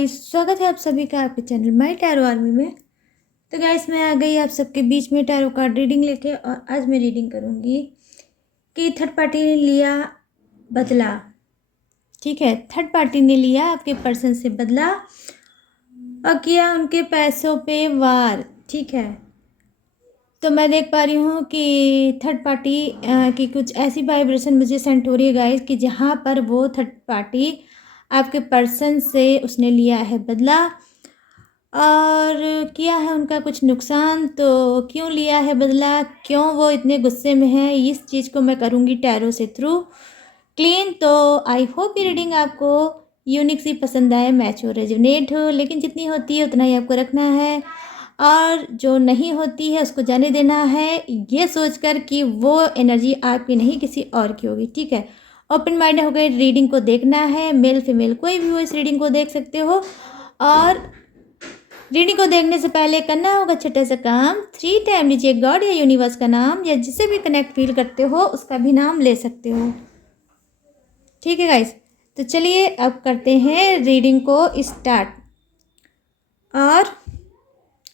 Guys, स्वागत है आप सभी का आपके चैनल माय टैरो आर्मी में। तो गाइस, मैं आ गई आप सबके बीच में टैरो कार्ड रीडिंग लेके। और आज मैं रीडिंग करूँगी कि थर्ड पार्टी ने लिया बदला। ठीक है, थर्ड पार्टी ने लिया आपके पर्सन से बदला और किया उनके पैसों पे वार। ठीक है, तो मैं देख पा रही हूँ कि थर्ड पार्टी की कुछ ऐसी वाइब्रेशन मुझे सेंड हो रही है गाइस कि जहाँ पर वो थर्ड पार्टी आपके पर्सन से उसने लिया है बदला और किया है उनका कुछ नुकसान। तो क्यों लिया है बदला, क्यों वो इतने गुस्से में है, इस चीज़ को मैं करूँगी टैरो से थ्रू क्लीन। तो आई होप ये रीडिंग आपको यूनिक सी पसंद आए, मैच हो, रेजोनेट हो, लेकिन जितनी होती है उतना ही आपको रखना है और जो नहीं होती है उसको जाने देना है, ये सोचकर कि वो एनर्जी आपकी नहीं किसी और की होगी। ठीक है, ओपन माइंड हो गए, रीडिंग को देखना है। मेल फीमेल कोई भी हो इस रीडिंग को देख सकते हो। और रीडिंग को देखने से पहले करना होगा छोटा सा काम, 3 टाइम लीजिए गॉड या यूनिवर्स का नाम, या जिसे भी कनेक्ट फील करते हो उसका भी नाम ले सकते हो। ठीक है गाइस, तो चलिए अब करते हैं रीडिंग को स्टार्ट। और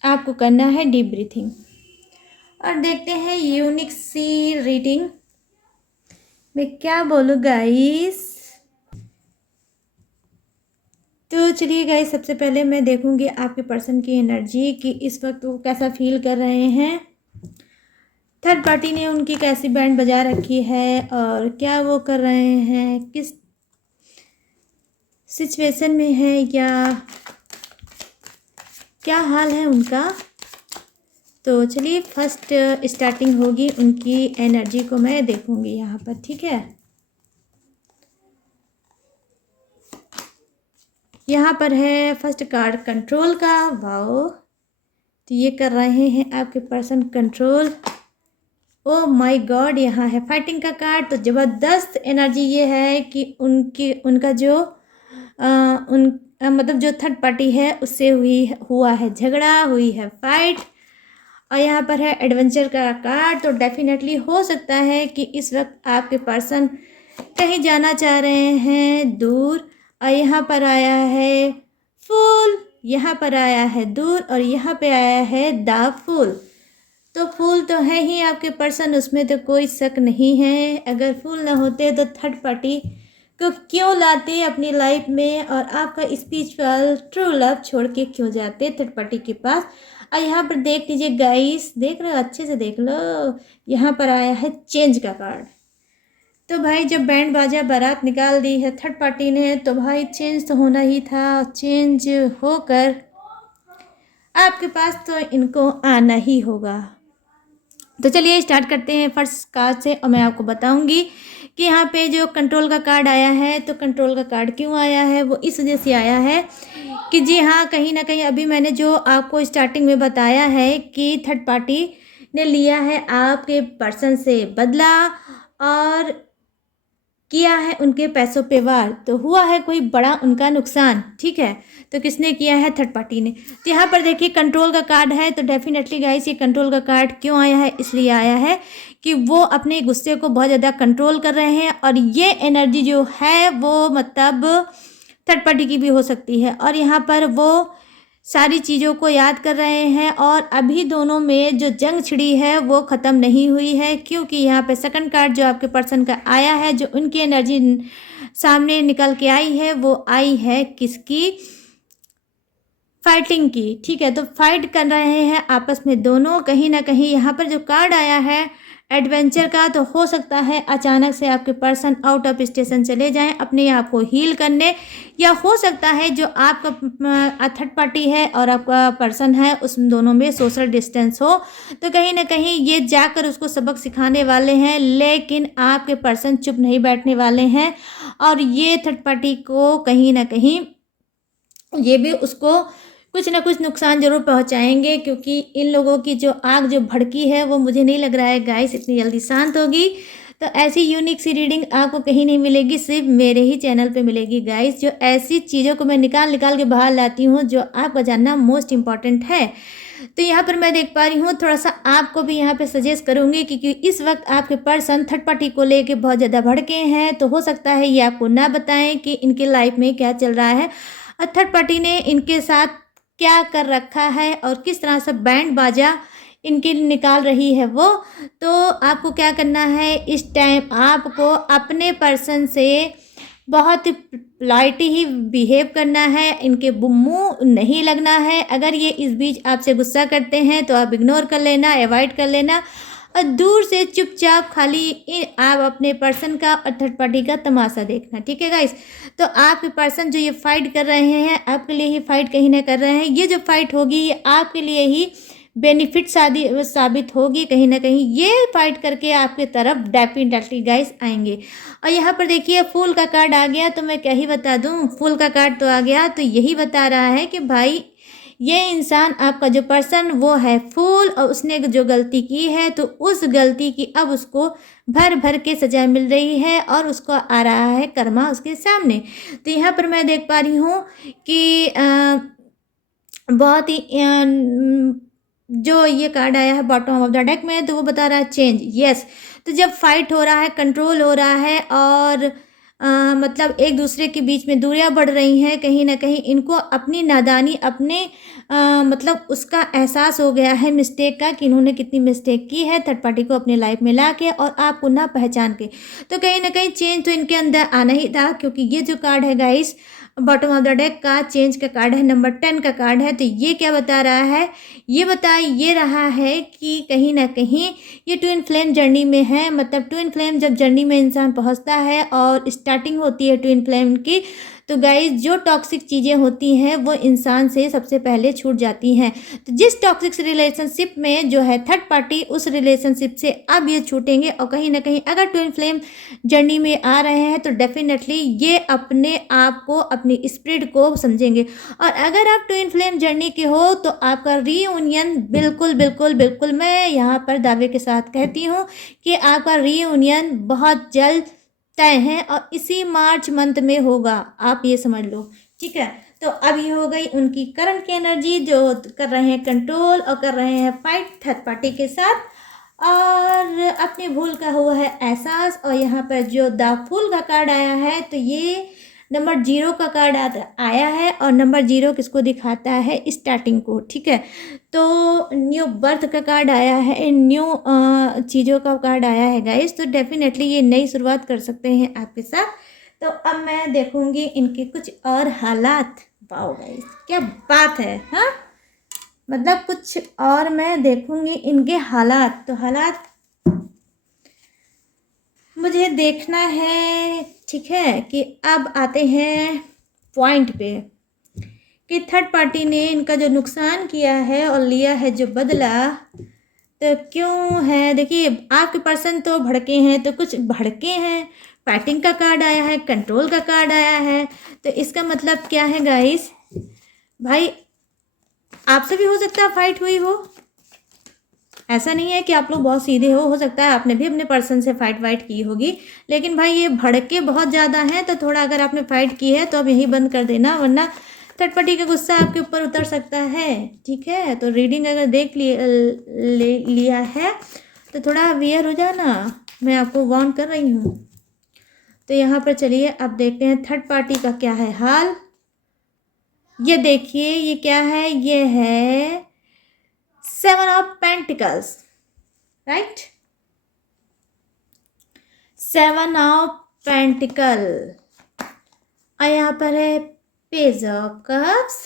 आपको करना है डीप ब्रीथिंग और देखते हैं यूनिक सी रीडिंग मैं क्या बोलूँ गाइस। तो चलिए गाइस, सबसे पहले मैं देखूंगी आपके पर्सन की एनर्जी कि इस वक्त वो कैसा फील कर रहे हैं, थर्ड पार्टी ने उनकी कैसी बैंड बजा रखी है और क्या वो कर रहे हैं, किस सिचुएशन में है या क्या हाल है उनका। तो चलिए फर्स्ट स्टार्टिंग होगी उनकी एनर्जी को मैं देखूंगी यहाँ पर। ठीक है, यहाँ पर है फर्स्ट कार्ड कंट्रोल का। वाओ, तो ये कर रहे हैं आपके person control. Oh my God, यहाँ है फाइटिंग का कार्ड। तो ज़बरदस्त एनर्जी ये है कि उनका जो मतलब जो थर्ड पार्टी है उससे हुआ है झगड़ा, हुई है फाइट। और यहाँ पर है एडवेंचर का कार्ड। तो डेफिनेटली हो सकता है कि इस वक्त आपके पर्सन कहीं जाना चाह रहे हैं दूर। और यहाँ पर आया है फूल, यहाँ पर आया है दूर और यहाँ पे आया है द फूल। तो फूल तो है ही आपके पर्सन, उसमें तो कोई शक नहीं है। अगर फूल ना होते तो थर्ड पार्टी को क्यों लाते अपनी लाइफ में और आपका स्पिरिचुअल ट्रू लव छोड़ के क्यों जाते थर्ड पार्टी के पास। और यहाँ पर देख लीजिए गाइस, देख रहे हो, अच्छे से देख लो, यहाँ पर आया है चेंज का कार्ड। तो भाई जब बैंड बाजा बारात निकाल दी है थर्ड पार्टी ने, तो भाई चेंज तो होना ही था। चेंज होकर आपके पास तो इनको आना ही होगा। तो चलिए स्टार्ट करते हैं फर्स्ट कार्ड से और मैं आपको बताऊंगी कि यहाँ पे जो कंट्रोल का कार्ड आया है, तो कंट्रोल का कार्ड क्यों आया है, वो इस वजह से आया है कि जी हाँ, कहीं ना कहीं अभी मैंने जो आपको स्टार्टिंग में बताया है कि थर्ड पार्टी ने लिया है आपके पर्सन से बदला और किया है उनके पैसों पे वार। तो हुआ है कोई बड़ा उनका नुकसान। ठीक है, तो किसने किया है, थर्ड पार्टी ने। तो यहाँ पर देखिए कंट्रोल का कार्ड है। तो डेफिनेटली गाइस, ये कंट्रोल का कार्ड क्यों आया है, इसलिए आया है कि वो अपने गुस्से को बहुत ज़्यादा कंट्रोल कर रहे हैं और ये एनर्जी जो है वो मतलब थर्ड पार्टी की भी हो सकती है। और यहाँ पर वो सारी चीज़ों को याद कर रहे हैं और अभी दोनों में जो जंग छिड़ी है वो ख़त्म नहीं हुई है, क्योंकि यहाँ पे सेकंड कार्ड जो आपके पर्सन का आया है, जो उनकी एनर्जी सामने निकल के आई है, वो आई है किसकी, फाइटिंग की। ठीक है, तो फाइट कर रहे हैं आपस में दोनों। कहीं ना कहीं यहाँ पर जो कार्ड आया है एडवेंचर का, तो हो सकता है अचानक से आपके पर्सन आउट ऑफ स्टेशन चले जाएं अपने आप को हील करने, या हो सकता है जो आपका थर्ड पार्टी है और आपका पर्सन है उस दोनों में सोशल डिस्टेंस हो। तो कहीं ना कहीं ये जाकर उसको सबक सिखाने वाले हैं, लेकिन आपके पर्सन चुप नहीं बैठने वाले हैं और ये थर्ड पार्टी को कहीं ना कहीं ये भी उसको कुछ ना कुछ नुकसान जरूर पहुंचाएंगे, क्योंकि इन लोगों की जो आग जो भड़की है वो मुझे नहीं लग रहा है गाइस इतनी जल्दी शांत होगी। तो ऐसी यूनिक सी रीडिंग आपको कहीं नहीं मिलेगी, सिर्फ मेरे ही चैनल पे मिलेगी गाइस, जो ऐसी चीज़ों को मैं निकाल निकाल के बाहर लाती हूँ जो आपको जानना मोस्ट इम्पॉर्टेंट है। तो यहाँ पर मैं देख पा रही हूँ, थोड़ा सा आपको भी यहाँ पे सजेस्ट करूँगी क्योंकि इस वक्त आपके पर्सन थर्ड पार्टी को लेके बहुत ज़्यादा भड़के हैं। तो हो सकता है ये आपको ना बताएं कि इनके लाइफ में क्या चल रहा है और थर्ड पार्टी ने इनके साथ क्या कर रखा है और किस तरह से बैंड बाजा इनकी निकाल रही है वो। तो आपको क्या करना है, इस टाइम आपको अपने पर्सन से बहुत पोलाइट ही बिहेव करना है, इनके मुँह नहीं लगना है। अगर ये इस बीच आपसे गुस्सा करते हैं तो आप इग्नोर कर लेना, अवॉइड कर लेना और दूर से चुपचाप खाली आप अपने पर्सन का और थर्ड पार्टी का तमाशा देखना। ठीक है गाइस। तो आपके पर्सन जो ये फाइट कर रहे हैं आपके लिए ही फाइट कहीं ना कर रहे हैं। ये जो फाइट होगी ये आपके लिए ही बेनिफिट साबित होगी कहीं ना कहीं। ये फाइट करके आपके तरफ डेफिनेटली गाइस आएंगे। और यहाँ पर देखिए फूल का कार्ड आ गया, तो मैं क्या ही बता दूँ, फूल का कार्ड तो आ गया तो यही बता रहा है कि भाई ये इंसान आपका जो पर्सन वो है फूल, और उसने जो गलती की है तो उस गलती की अब उसको भर भर के सजा मिल रही है और उसको आ रहा है कर्मा उसके सामने। तो यहाँ पर मैं देख पा रही हूँ कि बहुत ही जो ये कार्ड आया है बॉटम ऑफ द डेक में, तो वो बता रहा है चेंज। यस, तो जब फाइट हो रहा है, कंट्रोल हो रहा है और मतलब एक दूसरे के बीच में दूरियां बढ़ रही हैं, कहीं ना कहीं इनको अपनी नादानी, अपने मतलब उसका एहसास हो गया है मिस्टेक का कि इन्होंने कितनी मिस्टेक की है थर्ड पार्टी को अपने लाइफ में ला के और आपको ना पहचान के। तो कहीं ना कहीं चेंज तो इनके अंदर आना ही था, क्योंकि ये जो कार्ड है guys bottom of the deck का चेंज का कार्ड है, नंबर 10 का कार्ड है। तो ये क्या बता रहा है, ये रहा है कि कहीं ना कहीं ये ट्विन फ्लेम जर्नी में है। मतलब ट्विन फ्लेम जब जर्नी में इंसान पहुंचता है और स्टार्टिंग होती है ट्विन फ्लेम की, तो गाइस जो टॉक्सिक चीज़ें होती हैं वो इंसान से सबसे पहले छूट जाती हैं। तो जिस टॉक्सिक रिलेशनशिप में जो है थर्ड पार्टी, उस रिलेशनशिप से अब ये छूटेंगे और कहीं ना कहीं अगर ट्विन फ्लेम जर्नी में आ रहे हैं तो डेफिनेटली ये अपने आप को, अपनी स्पिरिट को समझेंगे। और अगर आप ट्विन फ्लेम जर्नी के हो तो आपका रीयूनियन बिल्कुल बिल्कुल बिल्कुल, मैं यहाँ पर दावे के साथ कहती हूँ कि आपका रीयूनियन बहुत जल्द तय है और इसी मार्च मंथ में होगा, आप ये समझ लो। ठीक है, तो अब ये हो गई उनकी करंट की एनर्जी, जो कर रहे हैं कंट्रोल और कर रहे हैं फाइट थर्ड पार्टी के साथ और अपनी भूल का हुआ है एहसास। और यहाँ पर जो द फूल का कार्ड आया है तो ये नंबर 0 का कार्ड आया है और नंबर 0 किसको दिखाता है, स्टार्टिंग को। ठीक है, तो न्यू बर्थ का कार्ड आया है, न्यू चीज़ों का कार्ड आया है गाइस। तो डेफिनेटली ये नई शुरुआत कर सकते हैं आपके साथ। तो अब मैं देखूंगी इनके कुछ और हालात। वाओ गाइस क्या बात है, हाँ मतलब कुछ और मैं देखूंगी इनके हालात। तो हालात मुझे देखना है, ठीक है, कि अब आते हैं पॉइंट पे कि थर्ड पार्टी ने इनका जो नुकसान किया है और लिया है जो बदला, तो क्यों है। देखिए आपके पर्सन तो भड़के हैं, तो कुछ भड़के हैं, फाइटिंग का कार्ड आया है, कंट्रोल का कार्ड आया है। तो इसका मतलब क्या है गाइस, भाई आपसे भी हो सकता है फाइट हुई हो, ऐसा नहीं है कि आप लोग बहुत सीधे हो सकता है आपने भी अपने पर्सन से फाइट वाइट की होगी। लेकिन भाई ये भड़के बहुत ज़्यादा हैं, तो थोड़ा अगर आपने फाइट की है तो अब यही बंद कर देना, वरना थर्ड पार्टी का गुस्सा आपके ऊपर उतर सकता है। ठीक है, तो रीडिंग अगर देख लिया है तो थोड़ा अवेयर हो जाना, मैं आपको वार्न कर रही हूँ। तो यहाँ पर चलिए अब देखते हैं थर्ड पार्टी का क्या है हाल। ये देखिए ये क्या है, ये है 7 of pentacles, right, 7 of pentacle. और यहाँ पर है पेज ऑफ कप्स,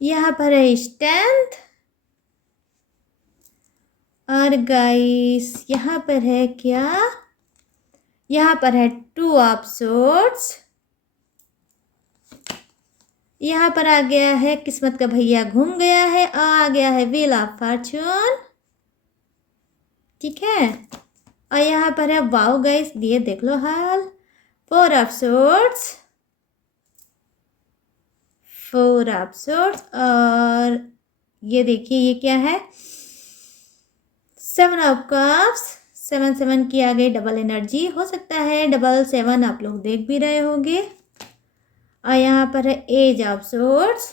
यहाँ पर है स्ट्रेंथ, और गाइस यहाँ पर है क्या, यहाँ पर है 2 ऑफ सोर्ड्स, यहाँ पर आ गया है किस्मत का भैया घूम गया है, आ गया है व्हील ऑफ फॉर्चून। ठीक है, और यहाँ पर है वाओ गाइस ये देख लो हाल, 4 ऑफ सोर्ड्स, 4 ऑफ सोर्ड्स, और ये देखिए ये क्या है 7 ऑफ कप्स। 7 की आ गई डबल एनर्जी, हो सकता है डबल 7 आप लोग देख भी रहे होंगे। और यहाँ पर है ace of swords,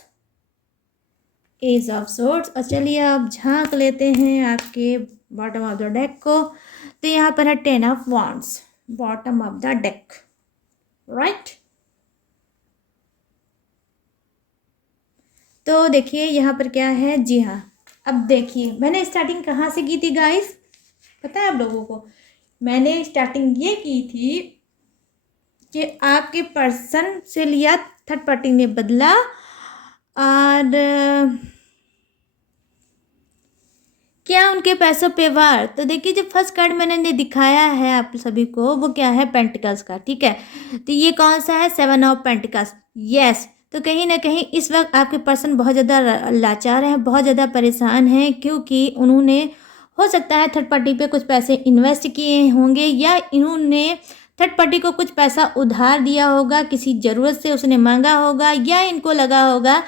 ace of swords. और चलिए आप झांक लेते हैं आपके बॉटम ऑफ द डेक को। तो यहाँ पर है 10 of wands, bottom of the deck, right. तो देखिए यहाँ पर क्या है, जी हाँ, अब देखिए मैंने स्टार्टिंग कहाँ से की थी गाइस, पता है आप लोगों को? मैंने स्टार्टिंग ये की थी कि आपके पर्सन से लिया, थर्ड पार्टी ने बदला, और क्या उनके पैसों पे वार। तो देखिए जो फर्स्ट कार्ड मैंने दिखाया है आप सभी को, वो क्या है, पेंटिकल्स का, ठीक है। तो ये कौन सा है, 7 ऑफ पेंटिकल्स, यस। तो कहीं ना कहीं इस वक्त आपके पर्सन बहुत ज़्यादा लाचार हैं, बहुत ज़्यादा परेशान हैं, क्योंकि उन्होंने हो सकता है थर्ड पार्टी पे कुछ पैसे इन्वेस्ट किए होंगे, या इन्होंने थर्ड पार्टी को कुछ पैसा उधार दिया होगा, किसी ज़रूरत से उसने मांगा होगा, या इनको लगा होगा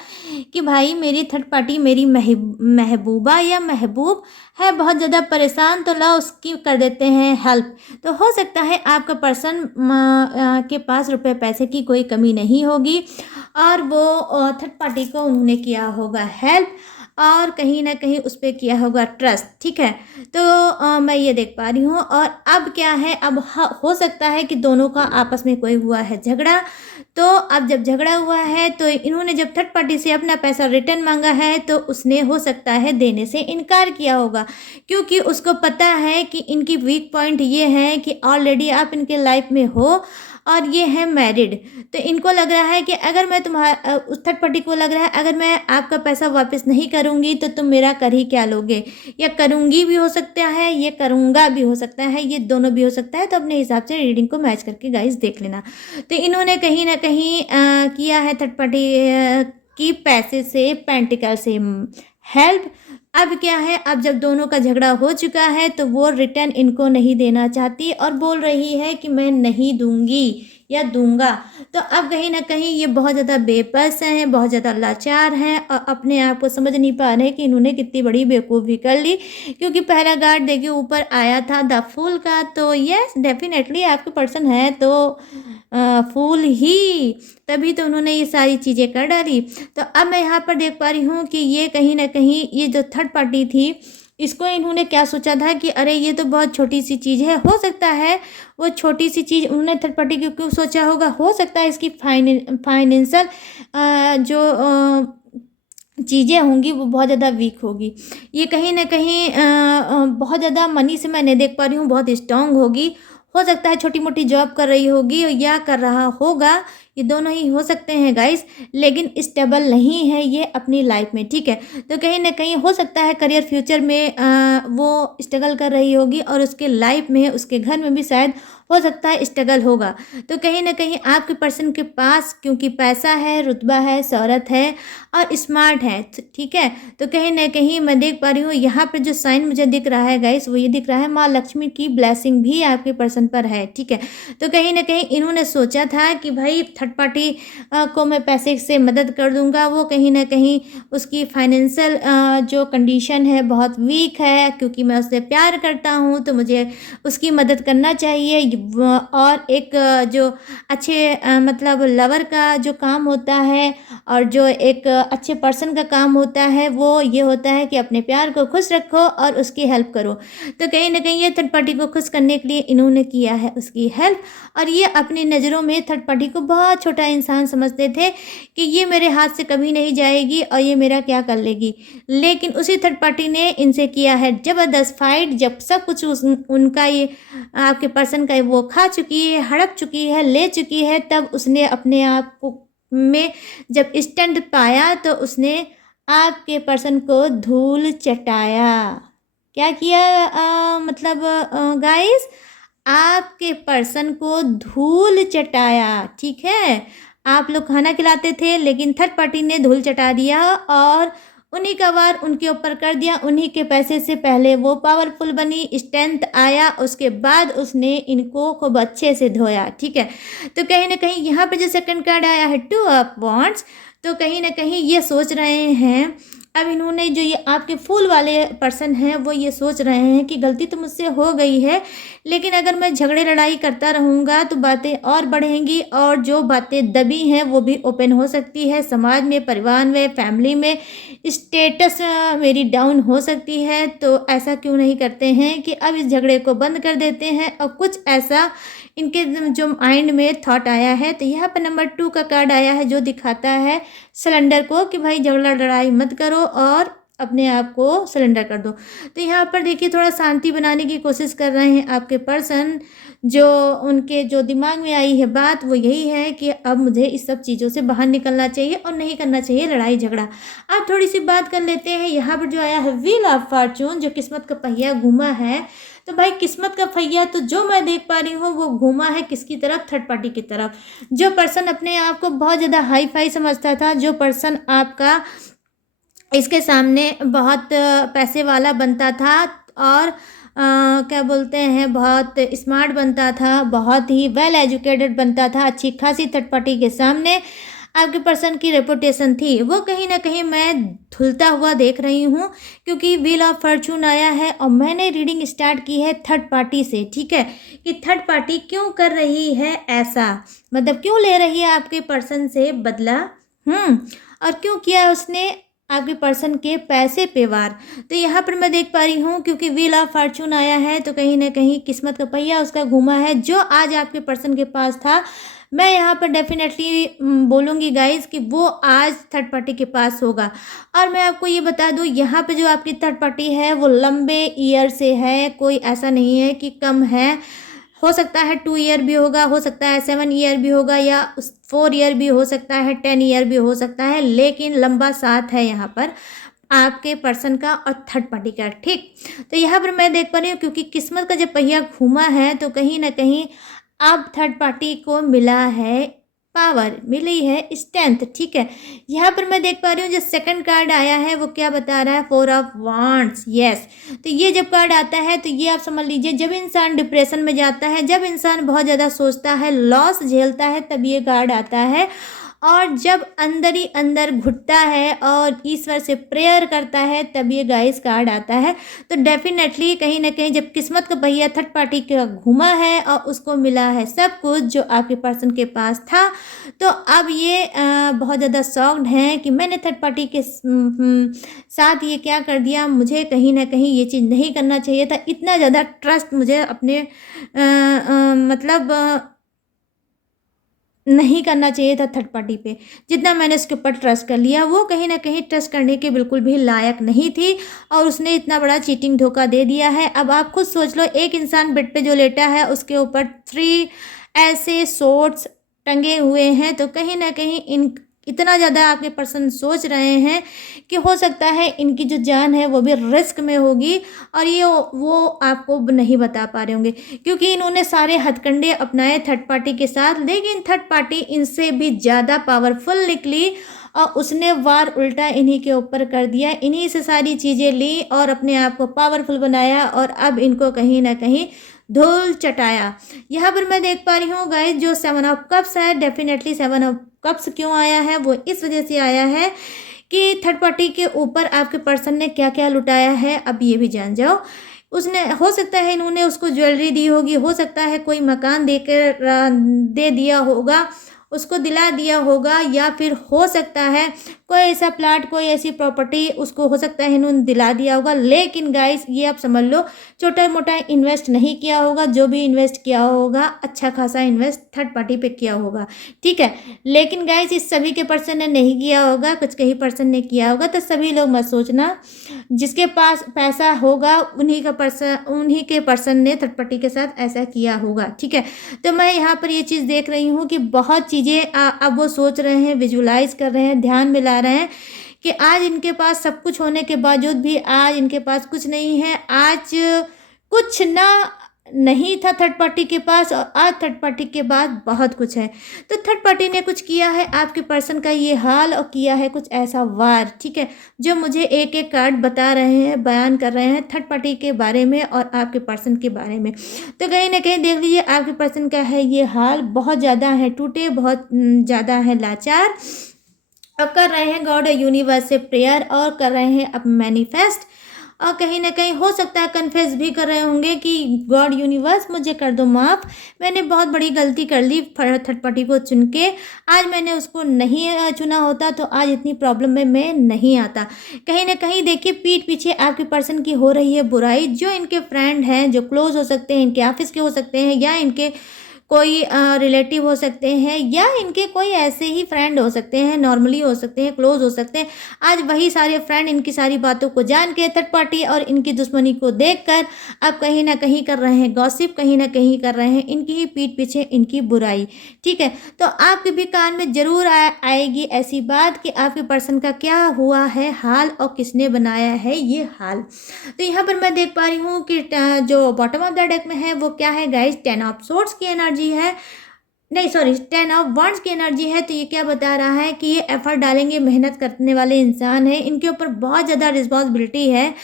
कि भाई मेरी थर्ड पार्टी, मेरी महबूबा या महबूब है बहुत ज़्यादा परेशान, तो ला उसकी कर देते हैं हेल्प। तो हो सकता है आपका पर्सन के पास रुपए पैसे की कोई कमी नहीं होगी, और वो थर्ड पार्टी को उन्होंने किया होगा हेल्प, और कहीं ना कहीं उस पर किया होगा ट्रस्ट, ठीक है। तो मैं ये देख पा रही हूँ। और अब क्या है, अब हो सकता है कि दोनों का आपस में कोई हुआ है झगड़ा। तो अब जब झगड़ा हुआ है, तो इन्होंने जब थर्ड पार्टी से अपना पैसा रिटर्न मांगा है, तो उसने हो सकता है देने से इनकार किया होगा, क्योंकि उसको पता है कि इनकी वीक पॉइंट ये है कि ऑलरेडी आप इनके लाइफ में हो, और ये है मैरिड। तो इनको लग रहा है कि अगर मैं तुम्हारा, उस थर्ड पार्टी को लग रहा है अगर मैं आपका पैसा वापस नहीं करूँगी तो तुम मेरा कर ही क्या लोगे, या करूँगी भी हो सकता है, ये करूँगा भी हो सकता है, ये दोनों भी हो सकता है। तो अपने हिसाब से रीडिंग को मैच करके गाइस देख लेना। तो इन्होंने कहीं ना कहीं किया है थर्ड पार्टी की पैसे से, पेंटिकल से हेल्प। अब क्या है, अब जब दोनों का झगड़ा हो चुका है, तो वो रिटर्न इनको नहीं देना चाहती, और बोल रही है कि मैं नहीं दूंगी या दूंगा। तो अब कहीं ना कहीं ये बहुत ज़्यादा बेबस हैं, बहुत ज़्यादा लाचार हैं, और अपने आप को समझ नहीं पा रहे कि इन्होंने कितनी बड़ी बेवकूफ़ी कर ली। क्योंकि पहला कार्ड देखिए ऊपर आया था द फूल का, तो यस डेफिनेटली आपके पर्सन है तो फूल ही, तभी तो उन्होंने ये सारी चीज़ें कर डाली। तो अब मैं यहाँ पर देख पा रही हूँ कि ये कहीं ना कहीं ये जो थर्ड पार्टी थी, इसको इन्होंने क्या सोचा था कि अरे ये तो बहुत छोटी सी चीज़ है। हो सकता है वो छोटी सी चीज़ उन्होंने थर्ड पार्टी को क्यों सोचा होगा, हो सकता है इसकी फाइनेंशियल जो चीज़ें होंगी वो बहुत ज़्यादा वीक होगी। ये कहीं ना कहीं बहुत ज़्यादा मनी से मैं नहीं देख पा रही हूँ, बहुत स्ट्रांग होगी। हो सकता है छोटी मोटी जॉब कर रही होगी या कर रहा होगा, ये दोनों ही हो सकते हैं गाइस, लेकिन स्टेबल नहीं है ये अपनी लाइफ में, ठीक है। तो कहीं ना कहीं हो सकता है करियर फ्यूचर में वो स्ट्रगल कर रही होगी, और उसके लाइफ में, उसके घर में भी शायद हो सकता है स्ट्रगल होगा। तो कहीं ना कहीं आपके पर्सन के पास क्योंकि पैसा है, रुतबा है, शोहरत है, और स्मार्ट है, ठीक है। तो कहीं ना कहीं मैं देख पा रही हूँ यहाँ पर जो साइन मुझे दिख रहा है गाइस, वो ये दिख रहा है माँ लक्ष्मी की ब्लेसिंग भी आपके पर्सन पर है, ठीक है। तो कहीं ना कहीं इन्होंने सोचा था कि भाई थर्ड पार्टी को मैं पैसे से मदद कर दूंगा, वो कहीं ना कहीं उसकी फाइनेंशियल जो कंडीशन है बहुत वीक है, क्योंकि मैं उससे प्यार करता हूँ तो मुझे उसकी मदद करना चाहिए। और एक जो अच्छे मतलब लवर का जो काम होता है, और जो एक अच्छे पर्सन का काम होता है, वो ये होता है कि अपने प्यार को खुश रखो और उसकी हेल्प करो। तो कहीं ना कहीं ये थर्ड पार्टी को खुश करने के लिए इन्होंने किया है उसकी हेल्प, और ये अपनी नज़रों में थर्ड पार्टी को बहुत छोटा इंसान समझते थे कि ये मेरे हाथ से कभी नहीं जाएगी और ये मेरा क्या कर लेगी। लेकिन उसी थर्ड पार्टी ने इनसे किया है ज़बरदस्त फाइट। जब सब कुछ उनका ये आपके पर्सन का वो खा चुकी है, हड़प चुकी है, ले चुकी है, तब उसने अपने आप को में जब स्टैंड पाया, तो उसने आपके पर्सन को धूल चटाया। क्या किया मतलब गाइस, आपके पर्सन को धूल चटाया, ठीक है। आप लोग खाना खिलाते थे, लेकिन थर्ड पार्टी ने धूल चटा दिया और उन्हीं का वार उनके ऊपर कर दिया। उन्हीं के पैसे से पहले वो पावरफुल बनी, स्ट्रेंथ आया, उसके बाद उसने इनको खूब अच्छे से धोया, ठीक है। तो कहीं ना कहीं यहाँ पे जो सेकंड कार्ड आया है 2 ऑफ वांड्स, तो कहीं ना कहीं ये सोच रहे हैं, अब इन्होंने जो ये आपके फूल वाले पर्सन हैं, वो ये सोच रहे हैं कि गलती तो मुझसे हो गई है, लेकिन अगर मैं झगड़े लड़ाई करता रहूँगा तो बातें और बढ़ेंगी, और जो बातें दबी हैं वो भी ओपन हो सकती है। समाज में, परिवार में, फैमिली में स्टेटस मेरी डाउन हो सकती है। तो ऐसा क्यों नहीं करते हैं कि अब इस झगड़े को बंद कर देते हैं, और कुछ ऐसा इनके जो माइंड में थॉट आया है। तो यहाँ पर नंबर 2 का कार्ड आया है, जो दिखाता है सिलेंडर को कि भाई झगड़ा लड़ाई मत करो और अपने आप को सिलेंडर कर दो। तो यहाँ पर देखिए थोड़ा शांति बनाने की कोशिश कर रहे हैं आपके पर्सन। जो उनके जो दिमाग में आई है बात वो यही है कि अब मुझे इस सब चीज़ों से बाहर निकलना चाहिए और नहीं करना चाहिए लड़ाई झगड़ा। आप थोड़ी सी बात कर लेते हैं। यहाँ पर जो आया है व्हील ऑफ फॉर्चून, जो किस्मत का पहिया घूमा है, तो भाई किस्मत का पहिया तो जो मैं देख पा रही हूँ वो घूमा है किसकी तरफ, थर्ड पार्टी की तरफ। जो पर्सन अपने आप को बहुत ज़्यादा हाई फाई समझता था, जो पर्सन आपका इसके सामने बहुत पैसे वाला बनता था और क्या बोलते हैं बहुत स्मार्ट बनता था, बहुत ही वेल एजुकेटेड बनता था, अच्छी खासी थर्ड पार्टी के सामने आपके पर्सन की रेपुटेशन थी, वो कहीं ना कहीं मैं धुलता हुआ देख रही हूँ। क्योंकि व्हील ऑफ फॉर्चून आया है और मैंने रीडिंग स्टार्ट की है थर्ड पार्टी से, ठीक है, कि थर्ड पार्टी क्यों कर रही है ऐसा, मतलब क्यों ले रही है आपके पर्सन से बदला, और क्यों किया उसने आपके पर्सन के पैसे पे वार। तो यहाँ पर मैं देख पा रही हूँ क्योंकि व्हील ऑफ फॉर्चून आया है तो कहीं ना कहीं किस्मत का पहिया उसका घूमा है, जो आज आपके पर्सन के पास था। मैं यहाँ पर डेफिनेटली बोलूँगी गाइज कि वो आज थर्ड पार्टी के पास होगा। और मैं आपको ये बता दूँ, यहाँ पे जो आपकी थर्ड पार्टी है वो लंबे ईयर से है, कोई ऐसा नहीं है कि कम है। हो सकता है 2 ईयर भी होगा, हो सकता है 7 ईयर भी होगा, या 4 ईयर भी हो सकता है, 10 ईयर भी हो सकता है, लेकिन लंबा साथ है यहाँ पर आपके पर्सन का और थर्ड पार्टी का, ठीक। तो यहाँ पर मैं देख पा रही हूँ क्योंकि किस्मत का जब पहिया घूमा है तो कहीं ना कहीं अब थर्ड पार्टी को मिला है पावर, मिली है स्ट्रेंथ, ठीक है। यहाँ पर मैं देख पा रही हूँ जो सेकंड कार्ड आया है वो क्या बता रहा है, 4 ऑफ वांड्स, यस। तो ये जब कार्ड आता है तो ये आप समझ लीजिए जब इंसान डिप्रेशन में जाता है, जब इंसान बहुत ज़्यादा सोचता है, लॉस झेलता है, तब ये कार्ड आता है। और जब अंदर ही अंदर घुटता है और ईश्वर से प्रेयर करता है तब ये गाइस कार्ड आता है। तो डेफिनेटली कहीं ना कहीं जब किस्मत का पहिया थर्ड पार्टी का घूमा है और उसको मिला है सब कुछ जो आपके पर्सन के पास था, तो अब ये बहुत ज़्यादा शॉक्ड हैं कि मैंने थर्ड पार्टी के साथ ये क्या कर दिया, मुझे कहीं ना कहीं ये चीज़ नहीं करना चाहिए था। इतना ज़्यादा ट्रस्ट मुझे अपने मतलब नहीं करना चाहिए था थर्ड पार्टी पे, जितना मैंने उसके ऊपर ट्रस्ट कर लिया वो कहीं ना कहीं ट्रस्ट करने के बिल्कुल भी लायक नहीं थी और उसने इतना बड़ा चीटिंग धोखा दे दिया है। अब आप खुद सोच लो, एक इंसान बेड पे जो लेटा है उसके ऊपर 3 ऐसे सोर्ड्स टंगे हुए हैं, तो कहीं ना कहीं इन इतना ज़्यादा आपके पर्सन सोच रहे हैं कि हो सकता है इनकी जो जान है वो भी रिस्क में होगी, और ये वो आपको नहीं बता पा रहे होंगे क्योंकि इन्होंने सारे हथकंडे अपनाए थर्ड पार्टी के साथ, लेकिन थर्ड पार्टी इनसे भी ज़्यादा पावरफुल निकली और उसने वार उल्टा इन्हीं के ऊपर कर दिया, इन्हीं से सारी चीज़ें ली और अपने आप को पावरफुल बनाया और अब इनको कहीं ना कहीं धूल चटाया। यहाँ पर मैं देख पा रही हूँ गाइस जो 7 ऑफ कप्स है, डेफिनेटली 7 ऑफ कप्स क्यों आया है वो इस वजह से आया है कि थर्ड पार्टी के ऊपर आपके पर्सन ने क्या क्या लुटाया है, अब ये भी जान जाओ। उसने हो सकता है इन्होंने उसको ज्वेलरी दी होगी, हो सकता है कोई मकान दे दिया होगा, उसको दिला दिया होगा, या फिर हो सकता है कोई ऐसा प्लाट, कोई ऐसी प्रॉपर्टी उसको हो सकता है इन्होंने दिला दिया होगा। लेकिन गाइस ये आप समझ लो छोटा मोटा इन्वेस्ट नहीं किया होगा, जो भी इन्वेस्ट किया होगा अच्छा खासा इन्वेस्ट थर्ड पार्टी पे किया होगा, ठीक है। लेकिन गाइस इस सभी के पर्सन ने नहीं किया होगा, कुछ कहीं पर्सन ने किया होगा, तो सभी लोग मत सोचना, जिसके पास पैसा होगा उन्हीं के पर्सन ने थर्ड पार्टी के साथ ऐसा किया होगा, ठीक है। तो मैं यहाँ पर ये चीज़ देख रही हूँ कि बहुत चीज़ें अब वो सोच रहे हैं, विजुलाइज कर रहे हैं, ध्यान में ला रहे हैं कि आज इनके पास सब कुछ होने के बावजूद भी आज इनके पास कुछ नहीं है, आज कुछ ना नहीं था थर्ड पार्टी के पास और आज थर्ड पार्टी के बाद बहुत कुछ है। तो थर्ड पार्टी ने कुछ किया है आपके पर्सन का ये हाल और किया है कुछ ऐसा वार, ठीक है, जो मुझे एक एक कार्ड बता रहे हैं, बयान कर रहे हैं थर्ड पार्टी के बारे में और आपके पर्सन के बारे में। तो कहीं ना कहीं देख लीजिए आपके पर्सन का है ये हाल, बहुत ज़्यादा है टूटे, बहुत ज़्यादा है लाचार, और कर रहे हैं गॉड यूनिवर्स से प्रेयर और कर रहे हैं अब मैनिफेस्ट, और कहीं ना कहीं हो सकता है कन्फेस भी कर रहे होंगे कि गॉड यूनिवर्स मुझे कर दो माफ़, मैंने बहुत बड़ी गलती कर ली थर्ड पार्टी को चुन के, आज मैंने उसको नहीं चुना होता तो आज इतनी प्रॉब्लम में मैं नहीं आता। कहीं ना कहीं देखिए पीठ पीछे आपके पर्सन की हो रही है बुराई, जो इनके फ्रेंड हैं, जो क्लोज हो सकते हैं, इनके ऑफिस के हो सकते हैं या इनके कोई रिलेटिव हो सकते हैं या इनके कोई ऐसे ही फ्रेंड हो सकते हैं, नॉर्मली हो सकते हैं, क्लोज हो सकते हैं। आज वही सारे फ्रेंड इनकी सारी बातों को जान के थर्ड पार्टी और इनकी दुश्मनी को देखकर अब कहीं ना कहीं कर रहे हैं गॉसिप, कहीं ना कहीं कर रहे हैं इनकी ही पीठ पीछे इनकी बुराई। ठीक है, तो आपके भी कान में जरूर आएगी ऐसी बात कि आपके पर्सन का क्या हुआ है हाल और किसने बनाया है ये हाल। तो यहाँ पर मैं देख पा रही हूँ कि जो बॉटम ऑफ द डेक में है वो क्या है गाइज, 10 ऑफ सोर्ड्स की एनर्जी है, नहीं सॉरी 10 ऑफ वंड्स की एनर्जी है। तो ये क्या बता रहा है कि ये एफर्ट डालेंगे, मेहनत करने वाले इंसान है, इनके ऊपर बहुत ज़्यादा रिस्पॉन्सिबिलिटी है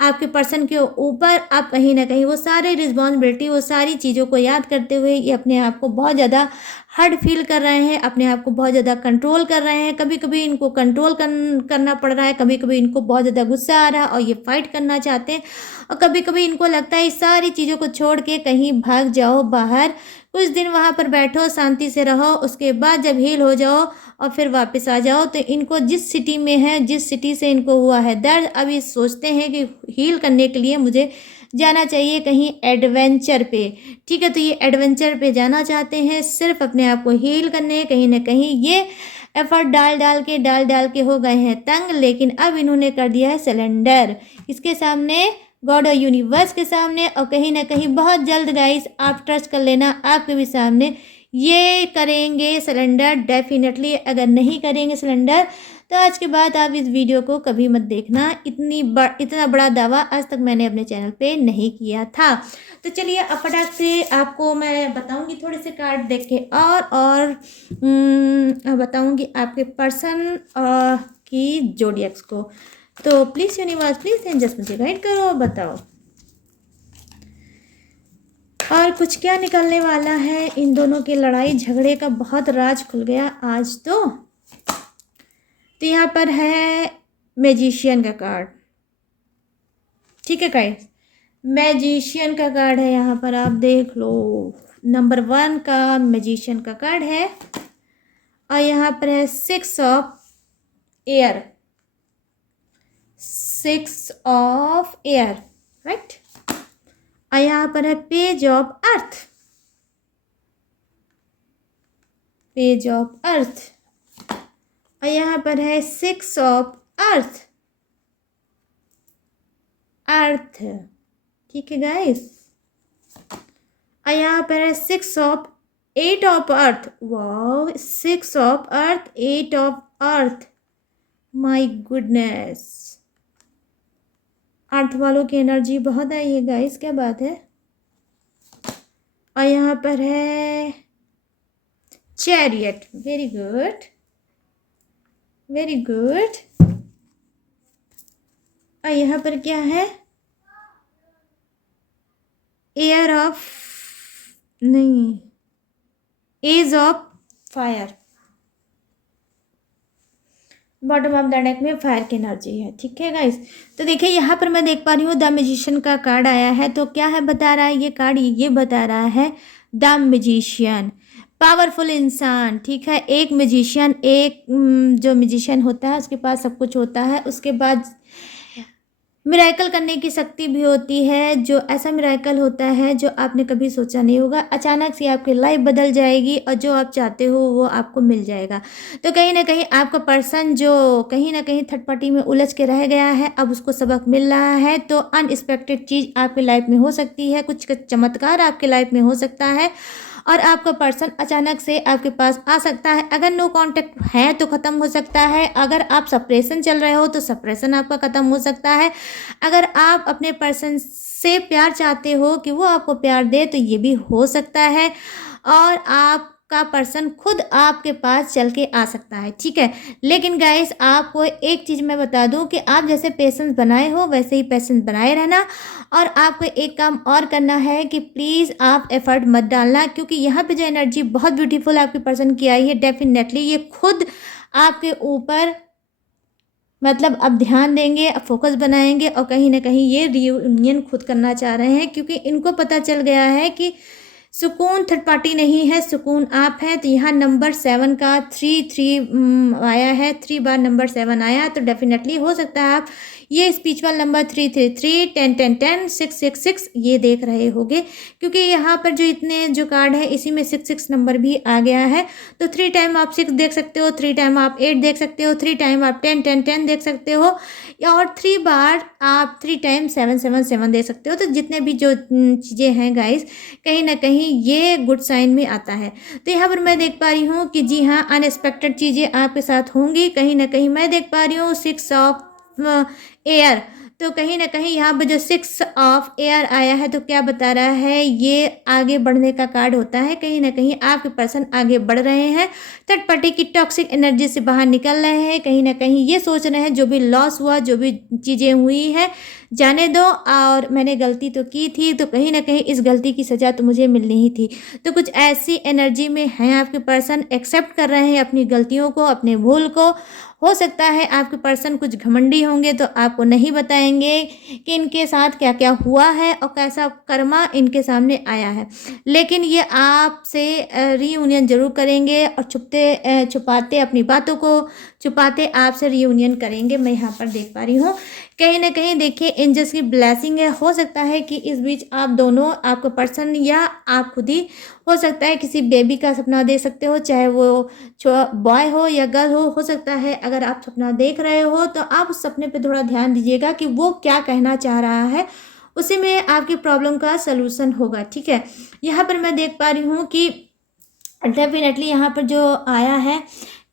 आपके पर्सन के ऊपर। आप कहीं ना कहीं वो सारी रिस्पॉन्सिबिलिटी, वो सारी चीज़ों को याद करते हुए ये अपने आप को बहुत ज़्यादा हर्ट फील कर रहे हैं, अपने आप को बहुत ज़्यादा कंट्रोल कर रहे हैं। कभी कभी इनको कंट्रोल करना पड़ रहा है, कभी कभी इनको बहुत ज़्यादा गुस्सा आ रहा है और ये फाइट करना चाहते हैं, और कभी कभी इनको लगता है इस सारी चीज़ों को छोड़ के कहीं भाग जाओ बाहर, कुछ दिन वहाँ पर बैठो, शांति से रहो, उसके बाद जब हील हो जाओ और फिर वापस आ जाओ। तो इनको जिस सिटी में है, जिस सिटी से इनको हुआ है दर्द, अब ये सोचते हैं कि हील करने के लिए मुझे जाना चाहिए कहीं एडवेंचर पे। ठीक है, तो ये एडवेंचर पे जाना चाहते हैं सिर्फ अपने आप को हील करने। कहीं ना कहीं ये एफर्ट डाल डाल के हो गए हैं तंग, लेकिन अब इन्होंने कर दिया है सिलेंडर किसके सामने, गॉड और यूनिवर्स के सामने। और कहीं ना कहीं बहुत जल्द गाइस आप ट्रस्ट कर लेना, आपके भी सामने ये करेंगे सिलेंडर डेफिनेटली। अगर नहीं करेंगे सिलेंडर तो आज के बाद आप इस वीडियो को कभी मत देखना। इतना बड़ा दावा आज तक मैंने अपने चैनल पे नहीं किया था। तो चलिए अब फटाक से आपको मैं बताऊंगी थोड़े से कार्ड देख के और बताऊंगी आपके पर्सन की जोडियक्स को। तो प्लीज़ यूनिवर्स प्लीज़ एंजल्स मुझे गाइड करो, बताओ और कुछ क्या निकलने वाला है। इन दोनों की लड़ाई झगड़े का बहुत राज खुल गया आज तो यहाँ पर है मैजिशियन का कार्ड। ठीक है गाइस, मैजिशियन का कार्ड है यहाँ पर, आप देख लो। नंबर 1 का मैजिशियन का कार्ड है और यहाँ पर है 6 of air, 6 of air, right. और यहाँ पर है page of earth, page of earth. और यहाँ पर है 6 ऑफ अर्थ, अर्थ। ठीक है गाइस, और यहाँ पर है 6 ऑफ 8 ऑफ अर्थ। वाह, 6 of earth, 8 of earth, my goodness. Earth वालों की एनर्जी बहुत आई है गाइस, क्या बात है। और यहाँ पर है chariot, very good very good. और यहाँ पर क्या है, एयर ऑफ नहीं, ace of fire. Bottom of the deck में फायर की एनर्जी है। ठीक है गाइस, तो देखिए यहाँ पर मैं देख पा रही हूँ द मैजिशियन का कार्ड आया है। तो क्या है बता रहा है ये कार्ड, ये बता रहा है द मैजिशियन, पावरफुल इंसान। ठीक है, एक मैजिशियन, एक जो मैजिशियन होता है उसके पास सब कुछ होता है, उसके बाद मिराकल करने की शक्ति भी होती है। जो ऐसा मिराकल होता है जो आपने कभी सोचा नहीं होगा, अचानक से आपकी लाइफ बदल जाएगी और जो आप चाहते हो वो आपको मिल जाएगा। तो कहीं ना कहीं आपका पर्सन जो कहीं ना कहीं थर्ड पार्टी में उलझ के रह गया है, अब उसको सबक मिल रहा है। तो अनएक्सपेक्टेड चीज़ आपकी लाइफ में हो सकती है, कुछ चमत्कार आपकी लाइफ में हो सकता है और आपका पर्सन अचानक से आपके पास आ सकता है। अगर नो कांटेक्ट है तो ख़त्म हो सकता है, अगर आप सप्रेशन चल रहे हो तो सप्रेशन आपका ख़त्म हो सकता है, अगर आप अपने पर्सन से प्यार चाहते हो कि वो आपको प्यार दे तो ये भी हो सकता है, और आपका पर्सन खुद आपके पास चल के आ सकता है। ठीक है, लेकिन गाइस आपको एक चीज़ मैं बता दूं कि आप जैसे पेशेंस बनाए हो वैसे ही पेशेंस बनाए रहना, और आपको एक काम और करना है कि प्लीज़ आप एफर्ट मत डालना, क्योंकि यहाँ पे जो एनर्जी बहुत ब्यूटीफुल आपके पर्सन की आई है, डेफिनेटली ये खुद आपके ऊपर मतलब अब ध्यान देंगे, अब फोकस बनाएंगे, और कहीं ना कहीं ये रियूनियन खुद करना चाह रहे हैं, क्योंकि इनको पता चल गया है कि सुकून थर्ड पार्टी नहीं है, सुकून आप हैं। तो यहाँ नंबर 7 का 3 आया है, 3 बार नंबर 7 आया, तो डेफिनेटली हो सकता है आप ये स्पिरिचुअल नंबर 333 10 10 10 666 ये देख रहे होगे, क्योंकि यहाँ पर जो कार्ड है इसी में 66 नंबर भी आ गया है। तो 3 टाइम आप 6 देख सकते हो, 3 टाइम आप 8 देख सकते हो, 3 टाइम आप 10 10 10 देख सकते हो, या और 3 बार आप 3 टाइम 7 7 7 देख सकते हो। तो जितने भी जो चीज़ें हैं गाइस, कहीं ना कहीं ये गुड साइन में आता है। तो यहाँ पर मैं देख पा रही हूँ कि जी हाँ, अनएक्सपेक्टेड चीज़ें आपके साथ होंगी। कहीं ना कहीं मैं देख पा रही हूँ 6 ऑफ एयर, तो कहीं ना कहीं यहाँ पर जो 6 ऑफ एयर आया है, तो क्या बता रहा है, ये आगे बढ़ने का कार्ड होता है। कहीं ना कहीं आपके पर्सन आगे बढ़ रहे हैं, थर्ड पार्टी की टॉक्सिक एनर्जी से बाहर निकल रहे हैं। कहीं ना कहीं ये सोच रहे हैं जो भी लॉस हुआ, जो भी चीज़ें हुई है जाने दो, और मैंने गलती तो की थी, तो कहीं ना कहीं इस गलती की सज़ा तो मुझे मिलनी ही थी। तो कुछ ऐसी एनर्जी में हैं आपके पर्सन, एक्सेप्ट कर रहे हैं अपनी गलतियों को, अपने भूल को। हो सकता है आपके पर्सन कुछ घमंडी होंगे, तो आपको नहीं बताएंगे कि इनके साथ क्या क्या हुआ है और कैसा कर्मा इनके सामने आया है, लेकिन ये आपसे रीयूनियन जरूर करेंगे, और छुपाते अपनी बातों को छुपाते आपसे रीयूनियन करेंगे, मैं यहाँ पर देख पा रही हूँ। कहीं ना कहीं देखिए एंजल्स की ब्लेसिंग है। हो सकता है कि इस बीच आप दोनों, आपका पर्सन या आप खुद ही, हो सकता है किसी बेबी का सपना देख सकते हो, चाहे वो बॉय हो या गर्ल हो सकता है। अगर आप सपना देख रहे हो तो आप उस सपने पे थोड़ा ध्यान दीजिएगा कि वो क्या कहना चाह रहा है, उसी में आपकी प्रॉब्लम का सलूशन होगा, ठीक है। यहाँ पर मैं देख पा रही हूँ कि डेफिनेटली यहाँ पर जो आया है,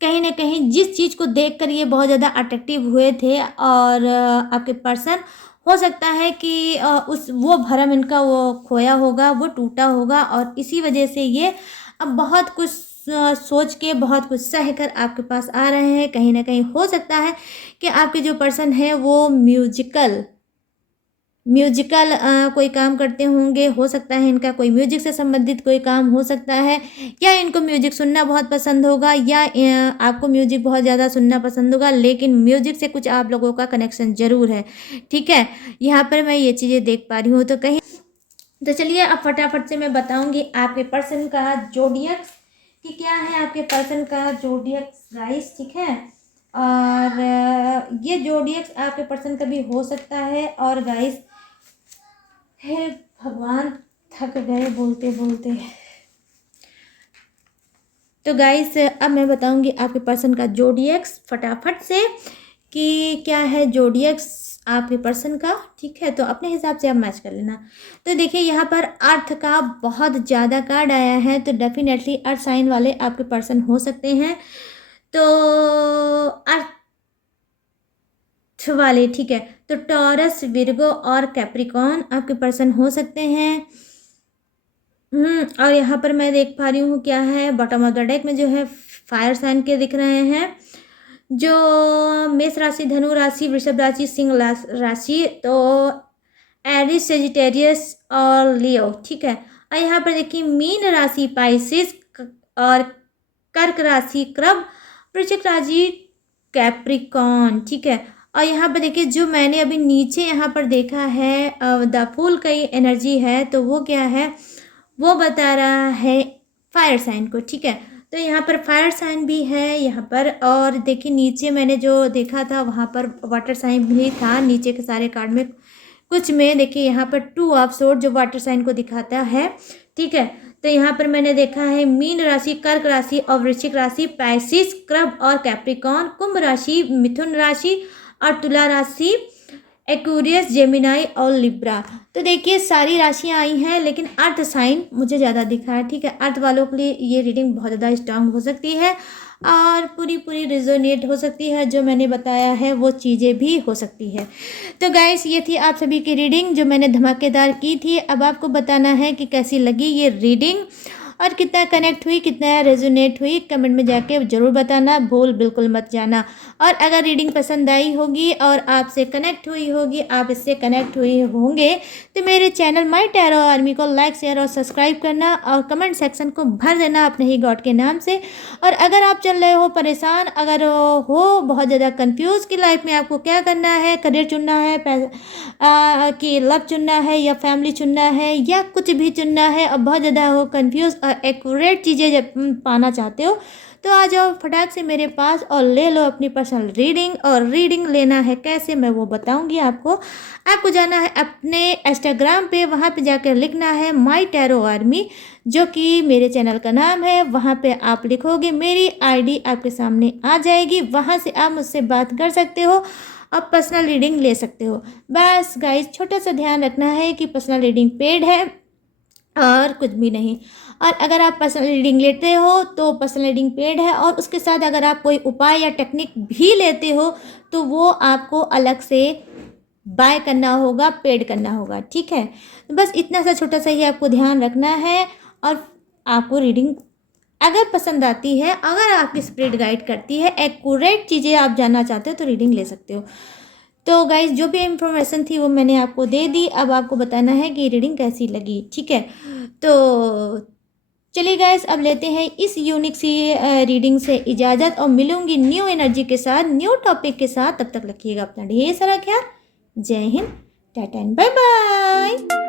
कहीं ना कहीं जिस चीज़ को देखकर ये बहुत ज़्यादा अट्रैक्टिव हुए थे, और आपके पर्सन, हो सकता है कि वो भरम इनका वो खोया होगा, वो टूटा होगा, और इसी वजह से ये अब बहुत कुछ सोच के, बहुत कुछ सह कर आपके पास आ रहे हैं। कहीं ना कहीं हो सकता है कि आपके जो पर्सन है वो म्यूजिकल कोई काम करते होंगे। हो सकता है इनका कोई म्यूजिक से संबंधित कोई काम हो सकता है, या इनको म्यूजिक सुनना बहुत पसंद होगा, या आपको म्यूजिक बहुत ज़्यादा सुनना पसंद होगा, लेकिन म्यूजिक से कुछ आप लोगों का कनेक्शन ज़रूर है, ठीक है। यहाँ पर मैं ये चीज़ें देख पा रही हूँ। तो चलिए अब फटाफट से मैं बताऊँगी आपके पर्सन का जोडियक्स कि क्या है आपके पर्सन का जोडियक्स गाइस, ठीक है। और ये जोडियक्स आपके पर्सन का भी हो सकता है। और गाइस, हे भगवान, थक गए बोलते बोलते। तो गाइस अब मैं बताऊंगी आपके पर्सन का जोडियक्स फटाफट से कि क्या है जोडियक्स आपके पर्सन का, ठीक है। तो अपने हिसाब से आप मैच कर लेना। तो देखिए यहाँ पर अर्थ का बहुत ज़्यादा कार्ड आया है, तो डेफिनेटली अर्थ साइन वाले आपके पर्सन हो सकते हैं। तो अर्थ वाले, ठीक है, तो टॉरस, विर्गो और कैप्रिकॉन आपके पर्सन हो सकते हैं। और यहाँ पर मैं देख पा रही हूँ क्या है, बॉटम ऑफ द डेक में जो है फायर साइन के दिख रहे हैं, जो मेष राशि, धनु राशि, वृषभ राशि, सिंह राशि, तो एरिस, सेजिटेरियस और लियो, ठीक है। और यहाँ पर देखिए मीन राशि पाइसिस, और कर्क राशि क्रब, वृश्चिक राशि कैप्रिकॉन, ठीक है। और यहाँ पर देखिए जो मैंने अभी नीचे यहाँ पर देखा है द फूल का एनर्जी है, तो वो क्या है, वो बता रहा है फायर साइन को, ठीक है। तो यहाँ पर फायर साइन भी है यहाँ पर, और देखिए नीचे मैंने जो देखा था वहाँ पर वाटर साइन भी था नीचे के सारे कार्ड में। कुछ में देखिए यहाँ पर 2 ऑफ सोर्ड जो वाटर साइन को दिखाता है, ठीक है। तो यहाँ पर मैंने देखा है मीन राशि, कर्क राशि और वृश्चिक राशि, पैसिस, क्रब और कैप्रिकॉन, कुंभ राशि, मिथुन राशि और तुला राशि, एक्वेरियस, जेमिनाई और लिब्रा। तो देखिए सारी राशियां आई हैं, लेकिन अर्थ साइन मुझे ज़्यादा दिखा है, ठीक है। अर्थ वालों के लिए ये रीडिंग बहुत ज़्यादा स्ट्रांग हो सकती है, और पूरी रिजोनेट हो सकती है। जो मैंने बताया है वो चीज़ें भी हो सकती है। तो गाइस ये थी आप सभी की रीडिंग जो मैंने धमाकेदार की थी। अब आपको बताना है कि कैसी लगी ये रीडिंग, और कितना कनेक्ट हुई, कितना रेजोनेट हुई, कमेंट में जाके ज़रूर बताना, भूल बिल्कुल मत जाना। और अगर रीडिंग पसंद आई होगी और आपसे कनेक्ट हुई होगी, आप इससे कनेक्ट हुए होंगे, तो मेरे चैनल माई टैरो आर्मी को लाइक, शेयर और सब्सक्राइब करना और कमेंट सेक्शन को भर देना अपने ही गॉड के नाम से। और अगर आप चल रहे हो परेशान, अगर हो बहुत ज़्यादा कंफ्यूज कि लाइफ में आपको क्या करना है, करियर चुनना है, कि लव चुनना है या फैमिली चुनना है या कुछ भी चुनना है, और बहुत ज़्यादा हो कंफ्यूज और एक्यूरेट चीज़ें जब पाना चाहते हो, तो आ जाओ फटाक से मेरे पास और ले लो अपनी पर्सनल रीडिंग। और रीडिंग लेना है कैसे, मैं वो बताऊंगी आपको। आपको जाना है अपने इंस्टाग्राम पे, वहाँ पे जाकर लिखना है माई टैरो आर्मी, जो कि मेरे चैनल का नाम है। वहाँ पे आप लिखोगे, मेरी आईडी आपके सामने आ जाएगी, वहाँ से आप मुझसे बात कर सकते हो और पर्सनल रीडिंग ले सकते हो। बस गाइस, छोटा सा ध्यान रखना है कि पर्सनल रीडिंग पेड है और कुछ भी नहीं। और अगर आप पर्सनल रीडिंग लेते हो तो पर्सनल रीडिंग पेड है, और उसके साथ अगर आप कोई उपाय या टेक्निक भी लेते हो तो वो आपको अलग से बाय करना होगा, पेड करना होगा, ठीक है। तो बस इतना सा छोटा सा ही आपको ध्यान रखना है। और आपको रीडिंग अगर पसंद आती है, अगर आपकी स्पिरिट गाइड करती है, एक्यूरेट चीज़ें आप जानना चाहते हो, तो रीडिंग ले सकते हो। तो गाइज, जो भी इंफॉर्मेशन थी वो मैंने आपको दे दी। अब आपको बताना है कि रीडिंग कैसी लगी, ठीक है। तो चलिए गाइज, अब लेते हैं इस यूनिक सी रीडिंग से इजाज़त, और मिलूंगी न्यू एनर्जी के साथ, न्यू टॉपिक के साथ। तब तक रखिएगा अपना ढेर सारा ख्याल। Jai Hind, tata and bye bye.